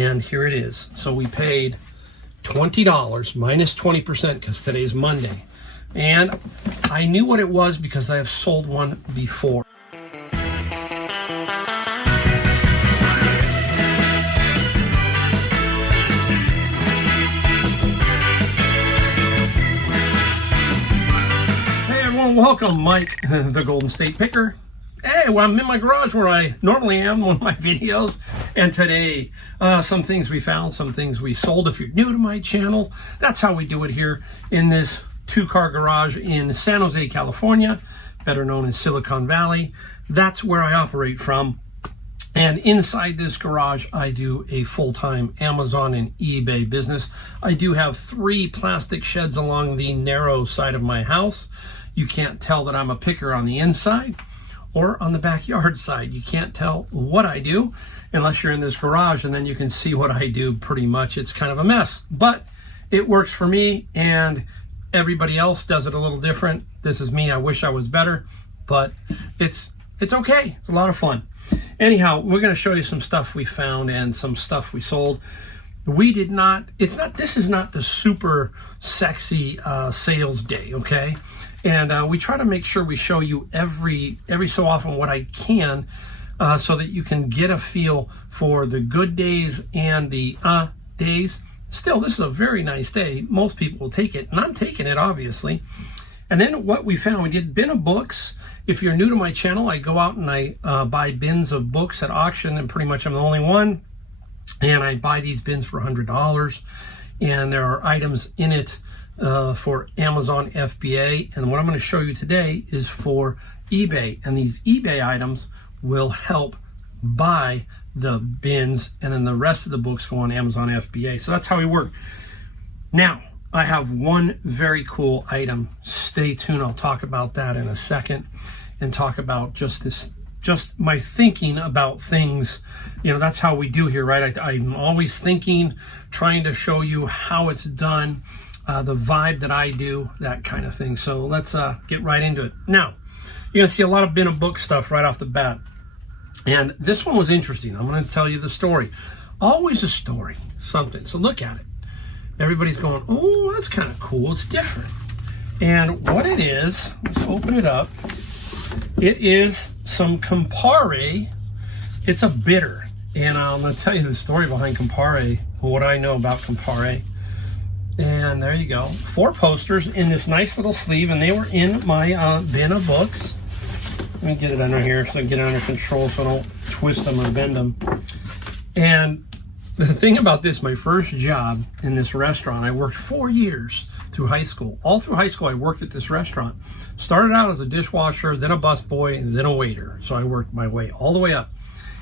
and here it is. So we paid $20 minus 20% because today's Monday. And I knew what it was because I have sold one before. Hey everyone, welcome. Mike, the Golden State Picker. Hey, well, I'm in my garage where I normally am, one of my videos. And today, some things we found, some things we sold. If you're new to my channel, that's how we do it here in this two-car garage in San Jose, California, better known as Silicon Valley. That's where I operate from. And inside this garage, I do a full-time Amazon and eBay business. I do have 3 plastic sheds along the narrow side of my house. You can't tell that I'm a picker on the inside or on the backyard side. You can't tell what I do unless you're in this garage, and then you can see what I do pretty much. It's kind of a mess, but it works for me, and everybody else does it a little different. This is me. I wish I was better, but it's okay. It's a lot of fun. Anyhow, we're going to show you some stuff we found and some stuff we sold. We did not, this is not the super sexy sales day, okay? And we try to make sure we show you every so often what I can so that you can get a feel for the good days and the days. Still, this is a very nice day. Most people will take it, and I'm taking it, obviously. And then what we found, we did bin of books. If you're new to my channel, I go out and I buy bins of books at auction, and pretty much I'm the only one. And I buy these bins for $100, and there are items in it for Amazon FBA, and what I'm going to show you today is for eBay, and these eBay items will help buy the bins, and then the rest of the books go on Amazon FBA. So that's how we work. Now, I have one very cool item. Stay tuned. I'll talk about that in a second and talk about just my thinking about things. You know, that's how we do here, right? I'm always thinking, trying to show you how it's done. The vibe that I do, that kind of thing. So let's get right into it. Now, you're going to see a lot of bin of book stuff right off the bat. And this one was interesting. I'm going to tell you the story. Always a story, something. So look at it. Everybody's going, oh, that's kind of cool. It's different. And what it is, let's open it up. It is some Campari. It's a bitter. And I'm going to tell you the story behind Campari, what I know about Campari. And there you go. 4 posters in this nice little sleeve, and they were in my bin of books. Let me get it under here so I can get it under control so I don't twist them or bend them. And the thing about this, my first job in this restaurant, I worked 4 years through high school. All through high school, I worked at this restaurant. Started out as a dishwasher, then a busboy, and then a waiter. So I worked my way all the way up.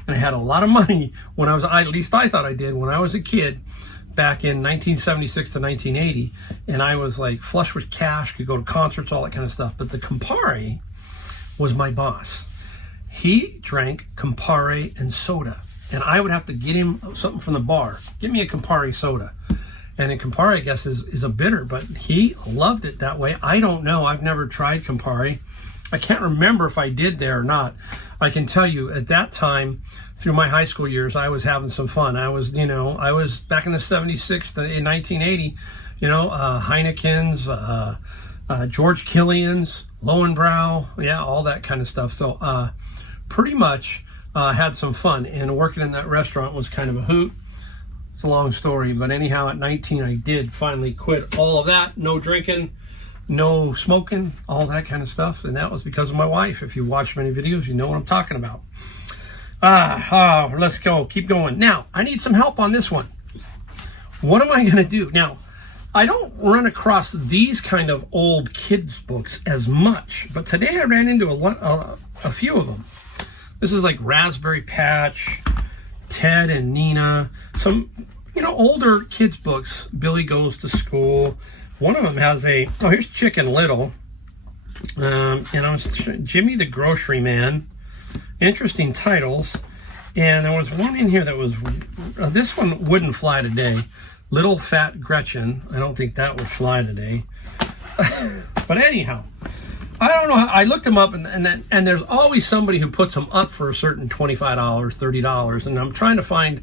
And I had a lot of money when I was, at least I thought I did, when I was a kid. Back in 1976 to 1980, and I was like flush with cash, could go to concerts, all that kind of stuff. But the Campari was my boss. He drank Campari and soda, and I would have to get him something from the bar. Give me a Campari soda. And a Campari, I guess, is a bitter, but he loved it that way. I don't know. I've never tried Campari. I can't remember if I did there or not. I can tell you at that time, through my high school years, I was having some fun. I was back in the 76 to in 1980, Heineken's, George Killian's, Lowenbrow, yeah, all that kind of stuff. So pretty much had some fun, and working in that restaurant was kind of a hoot. It's a long story, but anyhow, at 19, I did finally quit all of that. No drinking, no smoking, all that kind of stuff, and that was because of my wife. If you watch many videos, you know what I'm talking about. Let's go. Keep going. Now, I need some help on this one. What am I going to do? Now, I don't run across these kind of old kids books as much, but today I ran into a few of them. This is like Raspberry Patch, Ted and Nina, some, older kids books. Billy Goes to School. One of them has here's Chicken Little. And I was Jimmy the Grocery Man. Interesting titles. And there was one in here that was, this one wouldn't fly today. Little Fat Gretchen. I don't think that would fly today. But anyhow, I don't know. I looked them up, and there's always somebody who puts them up for a certain $25, $30. And I'm trying to find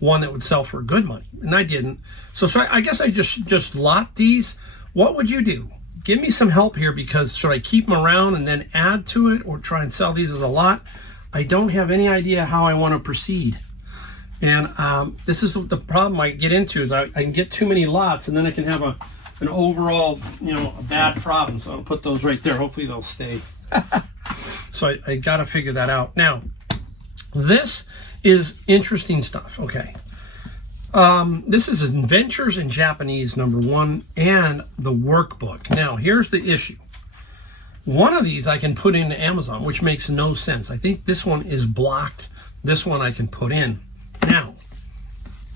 one that would sell for good money, and I didn't. So I guess I just lot these. What would you do? Give me some help here, because should I keep them around and then add to it, or try and sell these as a lot? I don't have any idea how I want to proceed. And this is the problem I get into, is I can get too many lots, and then I can have an overall, a bad problem. So I'll put those right there. Hopefully they'll stay. So I got to figure that out. Now, this is interesting stuff. Okay. This is Adventures in Japanese #1 and the workbook. Now, here's the issue. One of these I can put into Amazon, which makes no sense. I think this one is blocked. This one I can put in. Now,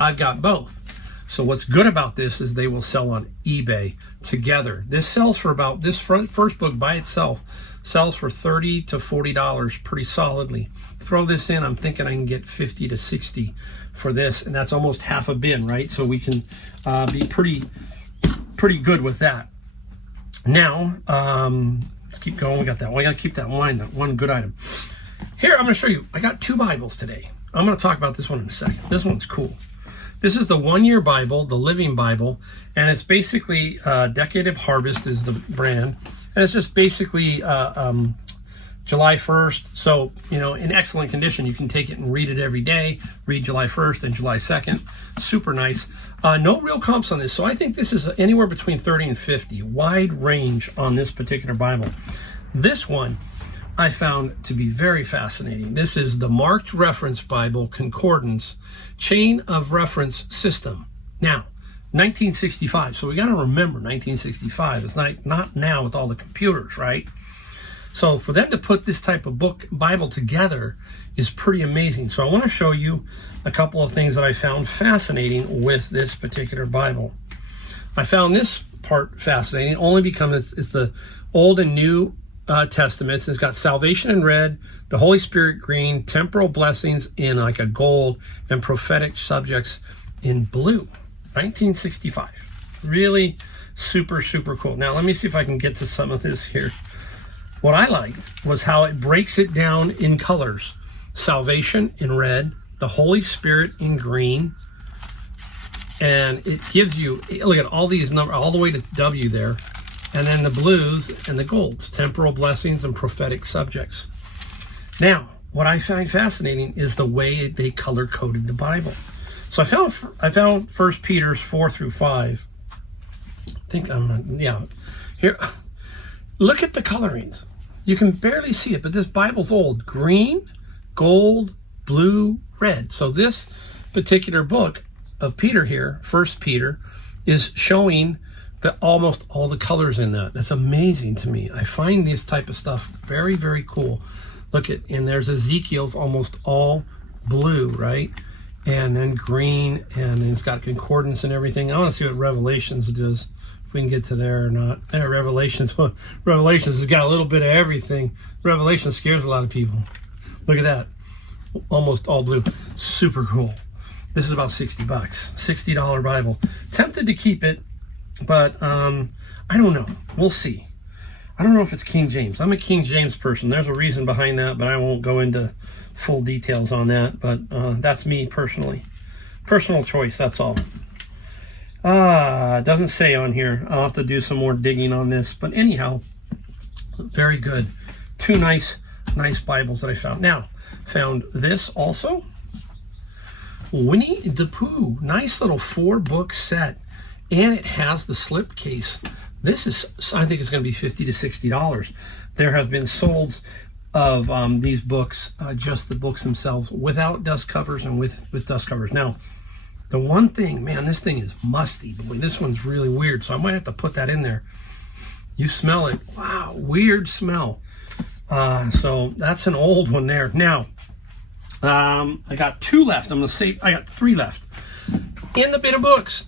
I've got both. So what's good about this is they will sell on eBay together. This sells for about, this first book by itself sells for $30 to $40 pretty solidly. Throw this in, I'm thinking I can get 50 to 60 for this, and that's almost half a bin, right? So we can be pretty good with that. Now, let's keep going. We got that one. I got to keep that one good item. Here, I'm going to show you. I got 2 Bibles today. I'm going to talk about this one in a second. This one's cool. This is the 1 Year Bible, the Living Bible, and it's basically Decade of Harvest is the brand, and it's just basically July 1st. So, in excellent condition. You can take it and read it every day. Read July 1st and July 2nd. Super nice. No real comps on this. So I think this is anywhere between 30 and 50. Wide range on this particular Bible. This one I found to be very fascinating. This is the Marked Reference Bible Concordance Chain of Reference System. Now, 1965. So we got to remember 1965. It's not now with all the computers, right? So for them to put this type of Bible together is pretty amazing. So I want to show you a couple of things that I found fascinating with this particular Bible. I found this part fascinating only because it's the Old and New Testaments. It's got salvation in red, the Holy Spirit green, temporal blessings in like a gold, and prophetic subjects in blue. 1965. Really super cool. Now let me see if I can get to some of this here. What I liked was how it breaks it down in colors. Salvation in red, the Holy Spirit in green, and it gives you, look at all these numbers all the way to W there, and then the blues and the golds, temporal blessings and prophetic subjects. Now, what I find fascinating is the way they color coded the Bible. So I found 1 Peter 4 through 5. I think here. Look at the colorings. You can barely see it, but this Bible's old. Green, gold, blue, red. So this particular book of Peter here, 1 Peter, is showing almost all the colors in that. That's amazing to me. I find this type of stuff very cool. Look at, and there's Ezekiel's almost all blue, right? And then green, and it's got concordance and everything. I want to see what Revelations does, if we can get to there or not. There, Revelations has got a little bit of everything. Revelation scares a lot of people. Look at that. Almost all blue. Super cool. This is about $60. $60 Bible. Tempted to keep it, but I don't know. We'll see. I don't know if it's King James. I'm a King James person. There's a reason behind that, but I won't go into full details on that. But that's me personally. Personal choice, that's all. It doesn't say on here. I'll have to do some more digging on this. But anyhow, very good. 2 nice Bibles that I found. Now, found this also. Winnie the Pooh. Nice little 4-book set. And it has the slip case. This is, I think it's going to be $50 to $60. There have been sold of these books, just the books themselves, without dust covers and with dust covers. Now, the one thing, man, this thing is musty. Boy, this one's really weird, so I might have to put that in there. You smell it. Wow, weird smell. So that's an old one there. Now, I got 2 left. I'm going to say I got 3 left. In the bin of books,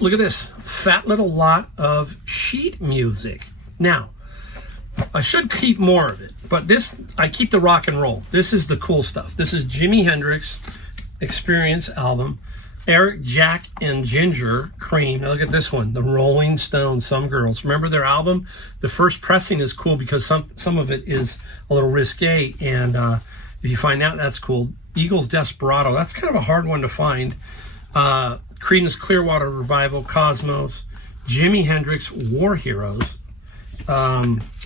look at this. Fat little lot of sheet music. Now, I should keep more of it, but this, I keep the rock and roll. This is the cool stuff. This is Jimi Hendrix Experience album. Eric, Jack, and Ginger Cream. Now look at this one. The Rolling Stones, Some Girls. Remember their album? The first pressing is cool because some of it is a little risque, and if you find out, that's cool. Eagles Desperado. That's kind of a hard one to find. Creedence Clearwater Revival, Cosmos, Jimi Hendrix, War Heroes.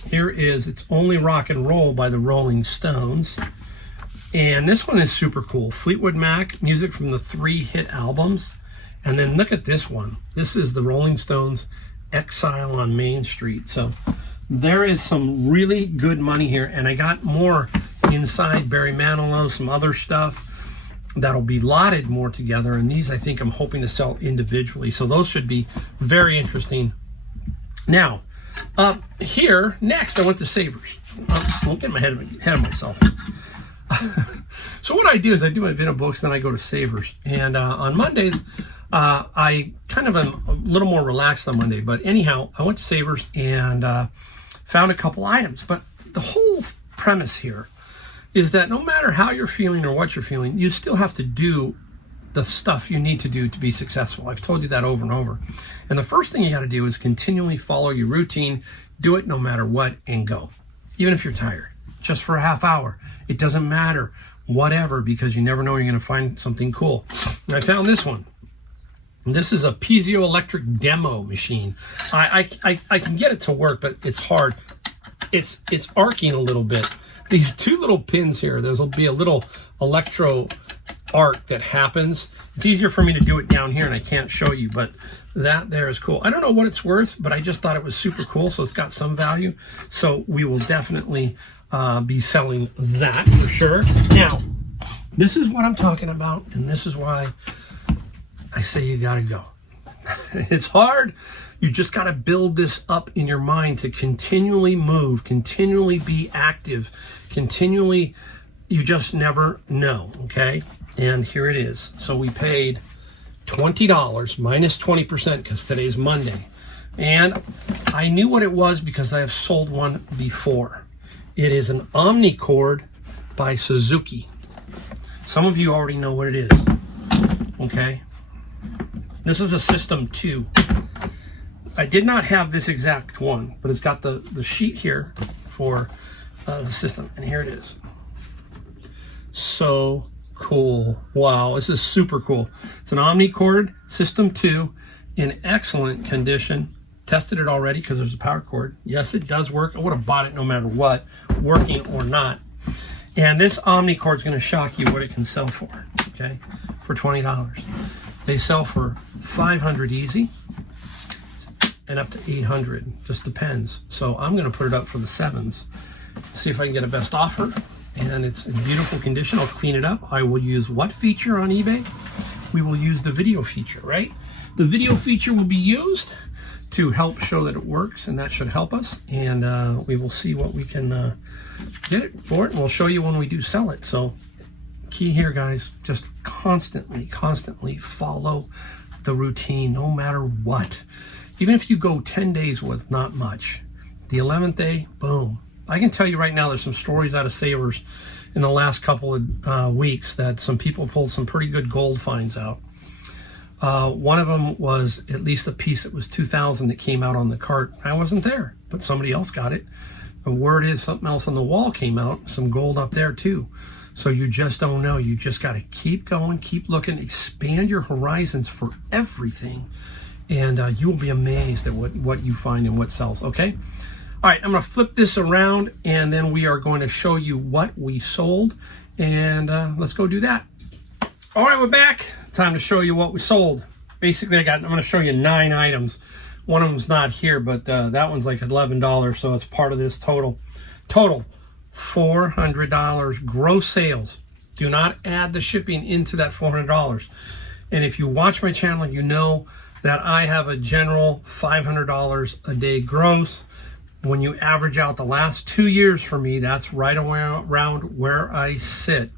Here is It's Only Rock and Roll by the Rolling Stones. And this one is super cool. Fleetwood Mac, music from the 3 hit albums. And then look at this one. This is the Rolling Stones, Exile on Main Street. So there is some really good money here. And I got more inside, Barry Manilow, some other stuff that'll be lotted more together. And these I think I'm hoping to sell individually. So those should be very interesting. Now, here, next, I went to Savers. Won't get ahead of myself. So what I do is I do my bin of books, then I go to Savers. And on Mondays, I kind of am a little more relaxed on Monday. But anyhow, I went to Savers and found a couple items. But the whole premise here is that no matter how you're feeling or what you're feeling, you still have to do the stuff you need to do to be successful. I've told you that over and over. And the first thing you got to do is continually follow your routine, do it no matter what, and go. Even if you're tired, just for a half hour. It doesn't matter, whatever, because you never know you're going to find something cool. And I found this one. This is a piezoelectric demo machine. I can get it to work, but it's hard. It's arcing a little bit. These 2 little pins here, there'll be a little electro arc that happens. It's easier for me to do it down here and I can't show you, but that there is cool. I don't know what it's worth, but I just thought it was super cool, so it's got some value. So we will definitely be selling that for sure. Now, this is what I'm talking about, and this is why I say you gotta go. It's hard. You just got to build this up in your mind to continually move, continually be active, continually, you just never know, okay? And here it is. So we paid $20 minus 20% because today's Monday. And I knew what it was because I have sold one before. It is an Omni Cord by Suzuki. Some of you already know what it is, okay? This is a System 2. I did not have this exact one, but it's got the sheet here for the system, and here it is. So cool. Wow, this is super cool. It's an Omni Cord System 2 in excellent condition. Tested it already because there's a power cord. Yes, it does work. I would have bought it no matter what, working or not. And this Omni Cord is going to shock you what it can sell for, okay, for $20. They sell for $500 easy. And up to $800, just depends. So I'm going to put it up for the 7s, see if I can get a best offer. And it's in beautiful condition. I'll clean it up. I will use what feature on eBay? We will use the video feature, right? The video feature will be used to help show that it works, and that should help us. And we will see what we can get it for it, and we'll show you when we do sell it. So key here, guys, just constantly follow the routine, no matter what. Even if you go 10 days with not much, the 11th day, boom. I can tell you right now, there's some stories out of Savers in the last couple of weeks that some people pulled some pretty good gold finds out. One of them was at least a piece that was $2,000 that came out on the cart. I wasn't there, but somebody else got it. The word is something else on the wall came out, some gold up there too. So you just don't know. You just got to keep going, keep looking, expand your horizons for everything. And you will be amazed at what you find and what sells, okay? All right, I'm going to flip this around, and then we are going to show you what we sold. And let's go do that. All right, we're back. Time to show you what we sold. Basically, I'm going to show you 9 items. One of them's not here, but that one's like $11, so it's part of this total. Total, $400 gross sales. Do not add the shipping into that $400. And if you watch my channel, you know that I have a general $500 a day gross. When you average out the last 2 years for me, that's right around where I sit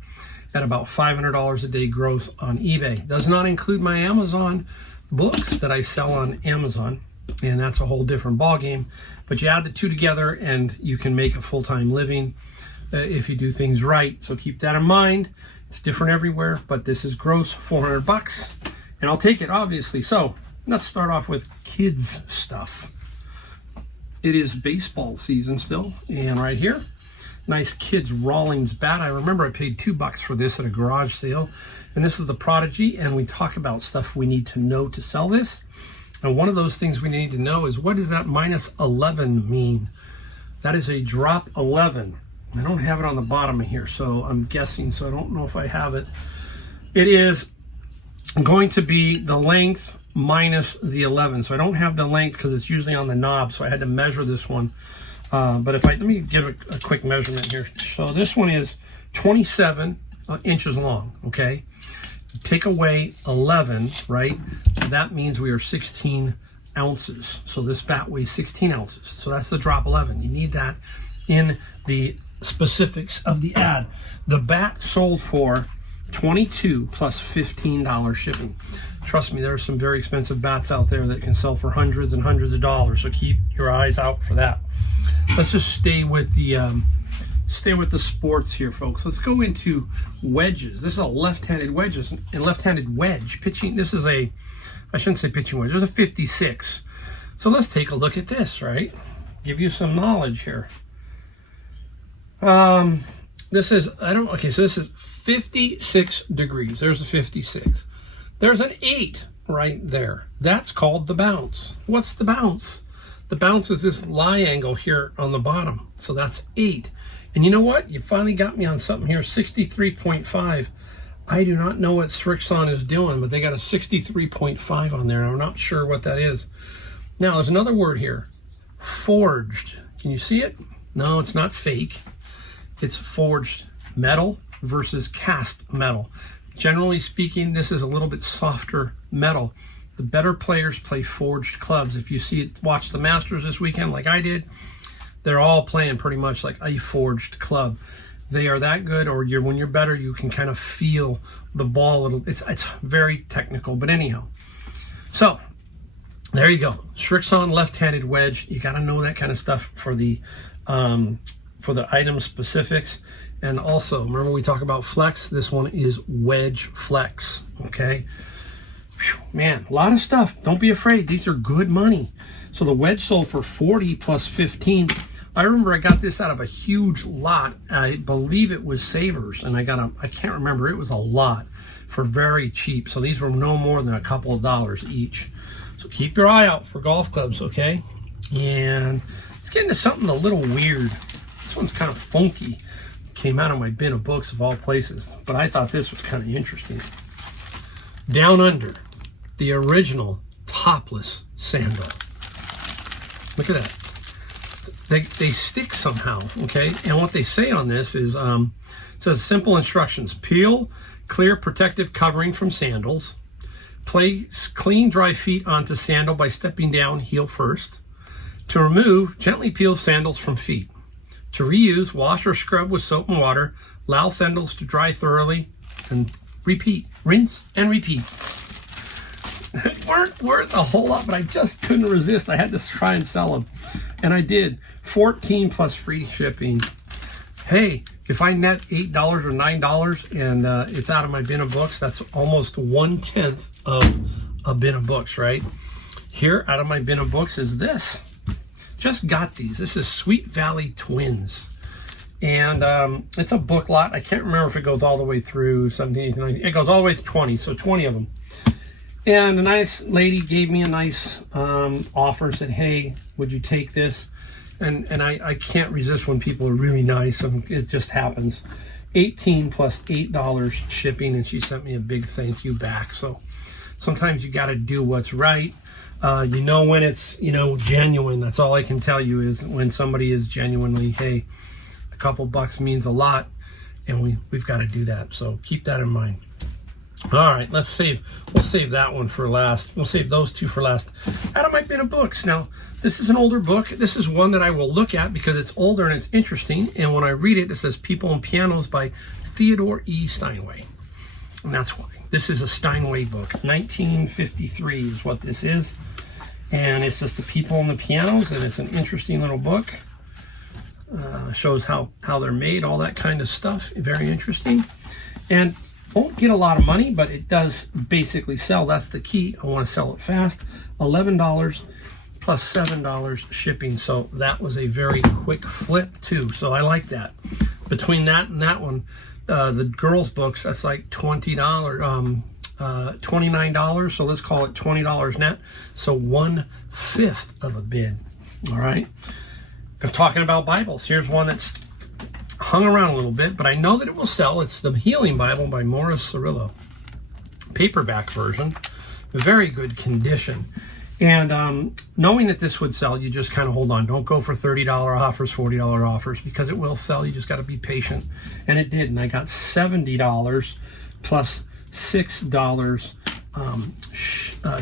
at about $500 a day gross on eBay. Does not include my Amazon books that I sell on Amazon, and that's a whole different ballgame. But you add the two together and you can make a full-time living if you do things right. So keep that in mind. It's different everywhere, but this is gross $400, and I'll take it, obviously. So let's start off with kids stuff. It is baseball season still, and right here, Nice Kids Rawlings bat. I remember I paid $2 for this at a garage sale. And this is the Prodigy, and we talk about stuff we need to know to sell this. And one of those things we need to know is, what does that minus 11 mean? That is a drop 11. I don't have it on the bottom of here, so I'm guessing, so I don't know if I have it. It is going to be the length minus the 11. So I don't have the length because it's usually on the knob, so I had to measure this one. But let me give a quick measurement here. So this one is 27 inches long, okay? Take away 11, right? That means we are 16 ounces. So this bat weighs 16 ounces. So that's the drop 11. You need that in the specifics of the ad. The bat sold for $22 plus $15 shipping. Trust me, there are some very expensive bats out there that can sell for hundreds and hundreds of dollars. So keep your eyes out for that. Let's just stay with the sports here, folks. Let's go into wedges. This is a left-handed wedges and left-handed wedge pitching. This is I shouldn't say pitching wedge. There's a 56. So let's take a look at this, right? Give you some knowledge here. This is so this is 56 degrees. There's a 56. There's an 8 right there. That's called the bounce. What's the bounce? The bounce is this lie angle here on the bottom. So that's 8. And you know what? You finally got me on something here, 63.5. I do not know what Srixon is doing, but they got a 63.5 on there, and I'm not sure what that is. Now, there's another word here, forged. Can you see it? No, it's not fake. It's forged metal versus cast metal. Generally speaking, this is a little bit softer metal. The better players play forged clubs. If you watch the Masters this weekend like I did, they're all playing pretty much like a forged club. They are that good, or when you're better, you can kind of feel the ball. It's very technical, but anyhow. So there you go. Srixon left-handed wedge. You got to know that kind of stuff for the item specifics. And also, remember we talk about flex. This one is wedge flex. Okay. Whew, man, a lot of stuff. Don't be afraid. These are good money. So the wedge sold for 40 plus 15. I remember I got this out of a huge lot. I believe it was Savers, and I can't remember. It was a lot for very cheap. So these were no more than a couple of dollars each. So keep your eye out for golf clubs, okay? And let's get into something a little weird. This one's kind of funky. Came out of my bin of books of all places, but I thought this was kind of interesting. Down Under, the original topless sandal. Look at that. They stick somehow, okay? And what they say on this is, says simple instructions. Peel clear protective covering from sandals. Place clean dry feet onto sandal by stepping down heel first. To remove, gently peel sandals from feet. To reuse, wash or scrub with soap and water. Allow sandals to dry thoroughly and repeat. Rinse and repeat. Weren't worth a whole lot, but I just couldn't resist. I had to try and sell them. And I did. 14 plus free shipping. Hey, if I net $8 or $9 and it's out of my bin of books, that's almost 1/10 of a bin of books, right? Here, out of my bin of books is this. Just got these. This is Sweet Valley Twins. And it's a book lot. I can't remember if it goes all the way through 17, 18, 19. It goes all the way to 20, so 20 of them. And a nice lady gave me a nice offer and said, hey, would you take this? And I can't resist when people are really nice. It just happens. 18 plus $8 shipping, and she sent me a big thank you back. So sometimes you got to do what's right. You know when it's, genuine. That's all I can tell you is when somebody is genuinely, hey, a couple bucks means a lot, and we've got to do that. So keep that in mind. All right, we'll save that one for last. We'll save those two for last. Out of my bin of books. Now, this is an older book. This is one that I will look at because it's older and it's interesting. And when I read it, it says People and Pianos by Theodore E. Steinway. And that's why. This is a Steinway book. 1953 is what this is. And it's just the people and the pianos, and it's an interesting little book. Shows how they're made, all that kind of stuff. Very interesting. And won't get a lot of money, but it does basically sell. That's the key. I want to sell it fast. $11 plus $7 shipping. So that was a very quick flip too. So I like that. Between that and that one, the girls' books, that's like $20, $29. So let's call it $20 net. So 1/5 of a bid. All right. Talking about Bibles, here's one that's hung around a little bit, but I know that it will sell. It's the Healing Bible by Morris Cerullo, paperback version, very good condition. And knowing that this would sell, you just kind of hold on. Don't go for $30 offers, $40 offers, because it will sell. You just got to be patient. And it did. And I got $70 plus $6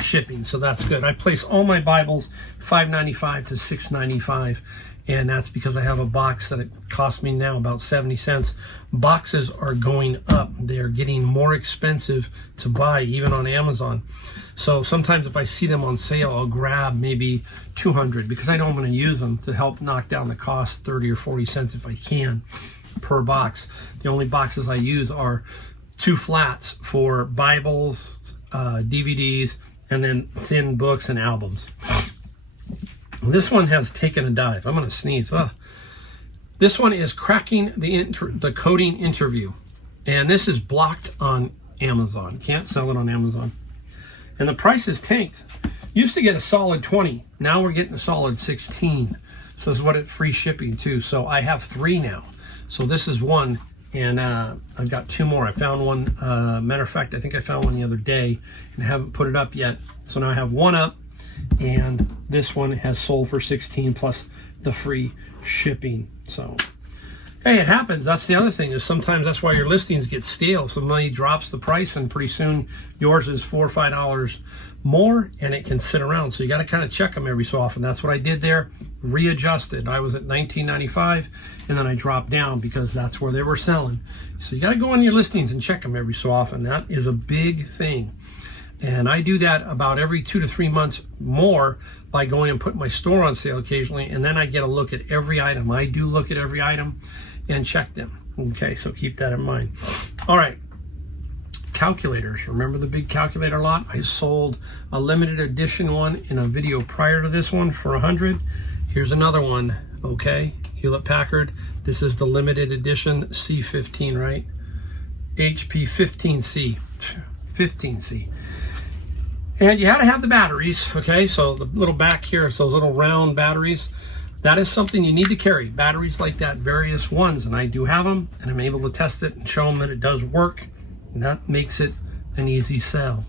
shipping. So that's good. I place all my Bibles $5.95 to $6.95. And that's because I have a box that it cost me now about 70 cents. Boxes are going up. They're getting more expensive to buy, even on Amazon. So sometimes if I see them on sale, I'll grab maybe 200 because I know I'm going to use them to help knock down the cost 30 or 40 cents if I can per box. The only boxes I use are 2 flats for Bibles, DVDs, and then thin books and albums. This one has taken a dive. I'm going to sneeze. Ugh. This one is Cracking the Coding Interview. And this is blocked on Amazon. Can't sell it on Amazon. And the price is tanked. Used to get a solid 20. Now we're getting a solid 16. So this is what it free shipping too. So I have 3 now. So this is one. And I've got 2 more. I found one. Matter of fact, I think I found one the other day and haven't put it up yet. So now I have 1 up. And this one has sold for 16 plus the free shipping. So, hey, it happens. That's the other thing, is sometimes that's why your listings get stale. Somebody drops the price and pretty soon yours is $4 or $5 more and it can sit around. So you got to kind of check them every so often. That's what I did there. Readjusted. I was at $19.95 and then I dropped down because that's where they were selling. So you got to go on your listings and check them every so often. That is a big thing. And I do that about every 2 to 3 months more by going and putting my store on sale occasionally. And then I get a look at every item. I do look at every item and check them. Okay, so keep that in mind. All right, calculators. Remember the big calculator lot? I sold a limited edition one in a video prior to this one for $100. Here's another one, okay? Hewlett Packard. This is the limited edition C15, right? HP 15C. 15C. And you had to have the batteries, okay? So the little back here is those little round batteries. That is something you need to carry. Batteries like that, various ones, and I do have them, and I'm able to test it and show them that it does work, and that makes it an easy sell.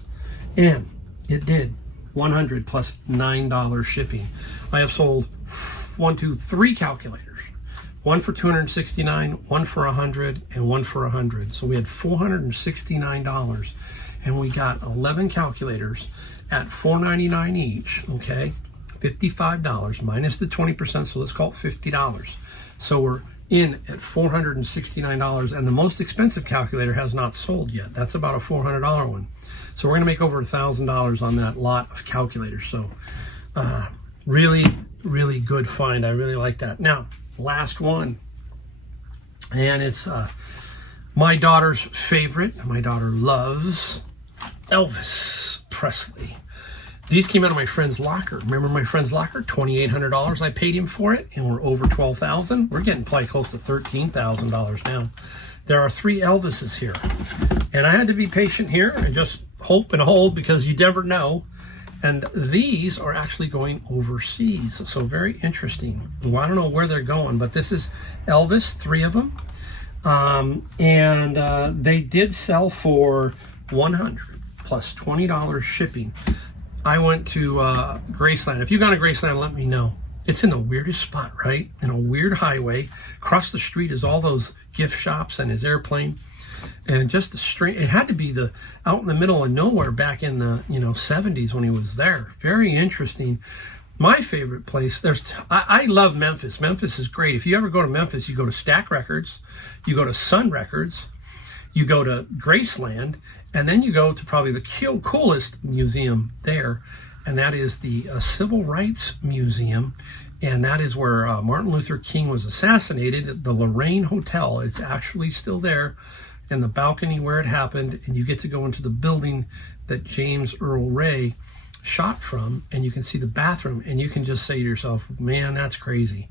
And it did. $100 plus $9 shipping. I have sold 3 calculators. One for $269, one for $100, and one for $100. So we had $469. And we got 11 calculators at $4.99 each, okay? $55 minus the 20%, so let's call it $50. So we're in at $469, and the most expensive calculator has not sold yet. That's about a $400 one. So we're gonna make over $1,000 on that lot of calculators. So really, really good find. I really like that. Now, last one, and it's my daughter's favorite. My daughter loves Elvis Presley. These came out of my friend's locker. Remember my friend's locker? $2,800 I paid him for it, and we're over $12,000. We're getting probably close to $13,000 now. There are 3 Elvises here, and I had to be patient here and just hope and hold because you never know. And these are actually going overseas, so very interesting. Well, I don't know where they're going, but this is Elvis, 3 of them, and they did sell for $100 plus $20 shipping. I went to Graceland. If you've gone to Graceland, let me know. It's in the weirdest spot, right? In a weird highway. Across the street is all those gift shops and his airplane. And just the street, it had to be out in the middle of nowhere back in the 70s when he was there. Very interesting. My favorite place, I love Memphis. Memphis is great. If you ever go to Memphis, you go to Stack Records, you go to Sun Records, you go to Graceland, and then you go to probably the coolest museum there, and that is the Civil Rights Museum, and that is where Martin Luther King was assassinated at the Lorraine Hotel. It's actually still there, and the balcony where it happened, and you get to go into the building that James Earl Ray shot from, and you can see the bathroom, and you can just say to yourself, man, that's crazy.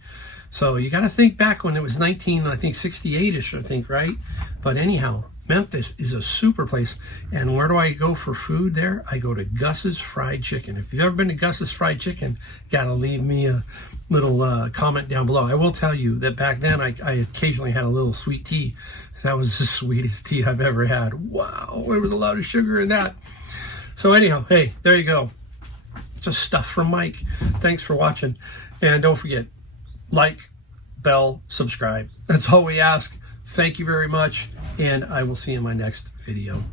So you got to think back when it was 68-ish, I think, right? But anyhow, Memphis is a super place. And where do I go for food there? I go to Gus's Fried Chicken. If you've ever been to Gus's Fried Chicken, got to leave me a little comment down below. I will tell you that back then I occasionally had a little sweet tea. That was the sweetest tea I've ever had. Wow, there was a lot of sugar in that. So anyhow, hey, there you go. Just stuff from Mike. Thanks for watching. And don't forget, like, bell, subscribe. That's all we ask. Thank you very much, and I will see you in my next video.